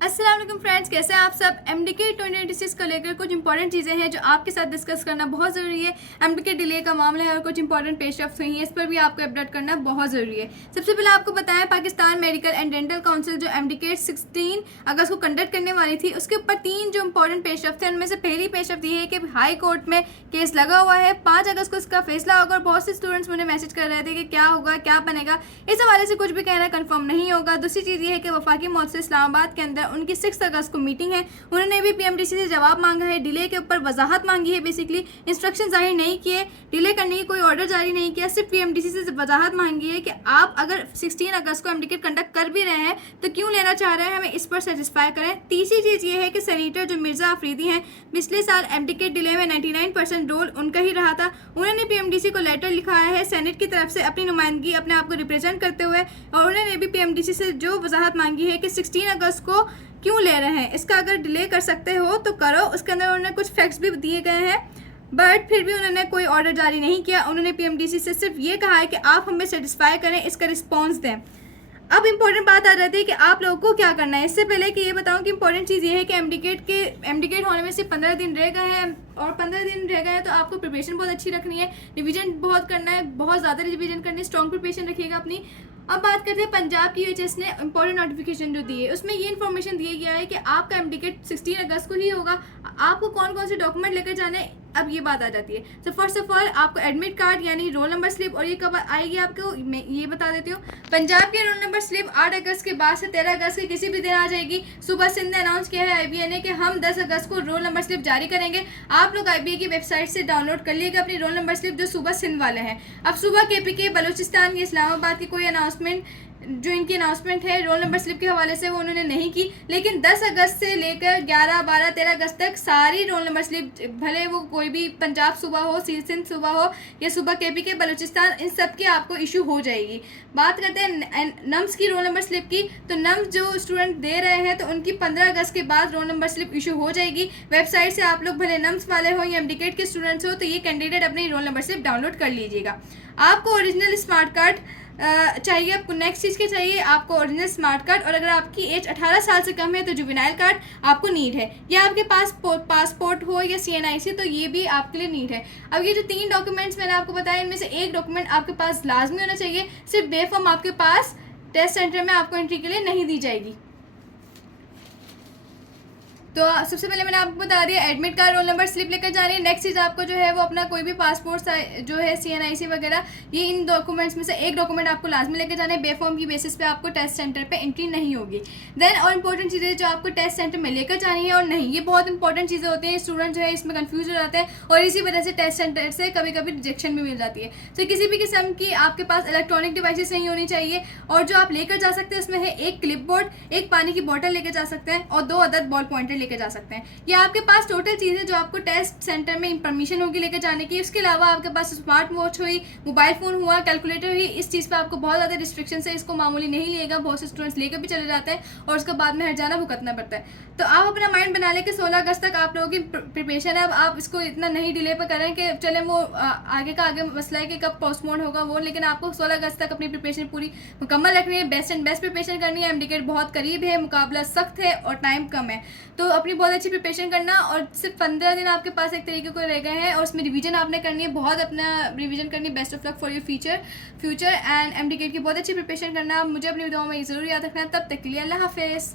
अस्सलाम वालेकुम फ्रेंड्स, कैसे हैं आप सब। एमडीके 2026 को लेकर कुछ इंपॉर्टेंट चीज़ें हैं जो आपके साथ डिस्कस करना बहुत ज़रूरी है। एमडीके डिले का मामला है और कुछ इंपॉर्टेंट पेशरफ्त हुई हैं, इस पर भी आपको अपडेट करना बहुत ज़रूरी है। सबसे पहले आपको बताएं, Pakistan medical and dental council जो एमडीके 16 अगस्त को कंडक्ट करने वाली थी, उसके ऊपर 3 जो इंपॉर्टेंट पेशरफ्त हैं, उनमें से पहली पेशरफ्त ये है कि हाई कोर्ट में केस लगा हुआ है। 5 अगस्त को इसका फैसला होगा और बहुत से स्टूडेंट्स मुझे मैसेज कर रहे थे कि क्या होगा, क्या बनेगा। इस हवाले से कुछ भी कहना कंफर्म नहीं होगा। दूसरी चीज़ ये है कि वफाकी मौत इस्लामाबाद के अंदर उनकी 6 अगस्त को मीटिंग है। उन्होंने भी पीएमडीसी से जवाब मांगा है, डिले के ऊपर वजाहत मांगी है। बेसिकली इंस्ट्रक्शन जाहिर नहीं किए, डिले करने की कोई ऑर्डर जारी नहीं किया, सिर्फ पीएमडीसी से वजाहत मांगी है कि आप अगर 16 अगस्त को एमडीके कंडक्ट कर भी रहे हैं तो क्यों लेना चाह रहे हैं, हमें इस पर सेटिस्फाई करें। तीसरी चीज़ ये है कि सेनेटर जो मिर्जा अफरीदी हैं, पिछले साल एमडीके डिले में 99% रोल उनका ही रहा था। उन्होंने पीएमडीसी को लेटर लिखाया है सेनेट की तरफ से अपनी नुमाइंदगी अपने आप को रिप्रेजेंट करते हुए, और उन्होंने भी पीएमडीसी से जो वजाहत मांगी है कि 16 अगस्त को क्यों ले रहे हैं, इसका अगर डिले कर सकते हो तो करो। उसके अंदर उन्होंने कुछ फैक्ट्स भी दिए गए हैं, बट फिर भी उन्होंने कोई ऑर्डर जारी नहीं किया। उन्होंने पीएमडीसी से सिर्फ ये कहा है कि आप हमें सेटिस्फाई करें, इसका रिस्पॉन्स दें। अब इंपॉर्टेंट बात आ जाती है कि आप लोगों को क्या करना है। इससे पहले कि ये बताऊं कि इंपॉर्टेंट चीज़ ये है कि एमडीकेट होने में सिर्फ 15 दिन रह गए हैं, और 15 दिन रह गए हैं तो आपको प्रिपरेशन बहुत अच्छी रखनी है, रिवीजन बहुत करना है, बहुत ज़्यादा रिवीजन करनी है, स्ट्रॉन्ग प्रिपरेशन रखिएगा अपनी। अब बात करते हैं, पंजाब की यूएचएस ने इंपॉर्टेंट नोटिफिकेशन जो दी है, उसमें ये इन्फॉर्मेशन दिया गया है कि आपका एमडीकेट 16 अगस्त को ही होगा। आपको कौन कौन से डॉक्यूमेंट लेकर जाने हैं, अब ये बात आ जाती है। तो फर्स्ट ऑफ ऑल आपको एडमिट कार्ड यानी रोल नंबर स्लिप, और ये कब आएगी आपको मैं ये बता देती हूँ। पंजाब की रोल नंबर स्लिप 8 अगस्त के बाद से 13 अगस्त के किसी भी दिन आ जाएगी। सुबह सिंध ने अनाउंस किया है आईबीए ने कि हम 10 अगस्त को रोल नंबर स्लिप जारी करेंगे। आप लोग आईबीए की वेबसाइट से डाउनलोड कर लीजिएगा अपनी रोल नंबर स्लिप जो सुबह सिंध वाले हैं। अब सुबह केपीके बलूचिस्तान की इस्लामाबाद की कोई अनाउंसमेंट जो इनकी अनाउंसमेंट है रोल नंबर स्लिप के हवाले से वो उन्होंने नहीं की, लेकिन 10 अगस्त से लेकर 11, 12, 13 अगस्त तक सारी रोल नंबर स्लिप, भले वो कोई भी पंजाब सूबा हो, सिंध सूबा हो या सूबा केपीके बलूचिस्तान, इन सब की आपको इशू हो जाएगी। बात करते हैं नम्स की रोल नंबर स्लिप की, तो नम्स जो स्टूडेंट दे रहे हैं तो उनकी 15 अगस्त के बाद रोल नंबर स्लिप इशू हो जाएगी। वेबसाइट से आप लोग भले नम्स वाले हो या एमडीकेट के स्टूडेंट्स हो तो ये कैंडिडेट अपनी रोल नंबर स्लिप डाउनलोड कर लीजिएगा। आपको ओरिजिनल स्मार्ट कार्ड चाहिए। आपको नेक्स्ट चीज़ क्या चाहिए, आपको ओरिजिनल स्मार्ट कार्ड, और अगर आपकी एज 18 साल से कम है तो जुवेनाइल कार्ड आपको नीड है, या आपके पास पासपोर्ट हो या सीएनआईसी तो ये भी आपके लिए नीड है। अब ये जो 3 डॉक्यूमेंट्स मैंने आपको बताया, इनमें से एक डॉक्यूमेंट आपके पास लाजमी होना चाहिए। सिर्फ बेफॉर्म आपके पास टेस्ट सेंटर में आपको एंट्री के लिए नहीं दी जाएगी। तो सबसे पहले मैंने आपको बता दिया admit card, roll number slip लेकर जानी है। नेक्स्ट चीज़ आपको जो है वो अपना कोई भी पासपोर्ट जो है सीएनआईसी वगैरह, ये इन डॉक्यूमेंट्स में से एक डॉक्यूमेंट आपको लाजमी लेकर जाना है। बेफॉर्म की बेसिस पे आपको टेस्ट सेंटर पे एंट्री नहीं होगी। देन और इंपॉर्टेंट चीज़ें जो आपको टेस्ट सेंटर में लेकर जानी है और नहीं, ये बहुत इंपॉर्टेंट चीज़ें होती हैं। स्टूडेंट जो है इसमें कन्फ्यूज हो जाते हैं और इसी वजह से टेस्ट सेंटर से कभी कभी रिजेक्शन भी मिल जाती है। तो किसी भी किस्म की आपके पास इलेक्ट्रॉनिक डिवाइसेस नहीं होनी चाहिए, और जो आप लेकर जा सकते हैं उसमें है एक क्लिप बोर्ड, एक पानी की बॉटल लेकर जा सकते हैं और 2 अदद बॉल पॉइंटर लेकर जा सकते हैं। ये आपके पास टोटल चीज़ें जो आपको टेस्ट सेंटर में परमिशन होगी लेकर जाने की। उसके अलावा आपके पास स्मार्ट वॉच हुई, मोबाइल फ़ोन हुआ, कैलकुलेटर हुई, इस चीज़ पे आपको बहुत ज़्यादा रिस्ट्रिक्शन है, इसको मामूली नहीं लिएगा। बहुत से स्टूडेंट्स लेकर भी चले जाते हैं और उसके बाद में हर्जाना भुगतना पड़ता है। तो आप अपना माइंड बना लें कि 16 अगस्त तक आप लोगों की प्रिपरेशन है। अब आप इसको इतना नहीं डिले पर करें कि चलें वो आगे का आगे मसला है कि कब पोस्टपोन होगा वो, लेकिन आपको 16 अगस्त तक अपनी प्रिपरेशन पूरी मुकम्मल रखनी है। बेस्ट एंड बेस्ट प्रिपरेशन करनी है। एमडीकेट बहुत करीब है, मुकाबला सख्त है और टाइम कम है, तो अपनी बहुत अच्छी प्रिपरेशन करना। और सिर्फ 15 दिन आपके पास एक तरीके को रह गए हैं और उसमें रिवीजन आपने करनी है, बहुत अपना रिवीजन करनी है। Best of luck for your future and MDCAT की बहुत अच्छी प्रिपरेशन करना। मुझे अपनी दुआओं में ज़रूर याद रखना है। तब तक के लिए अल्लाह हाफिज़।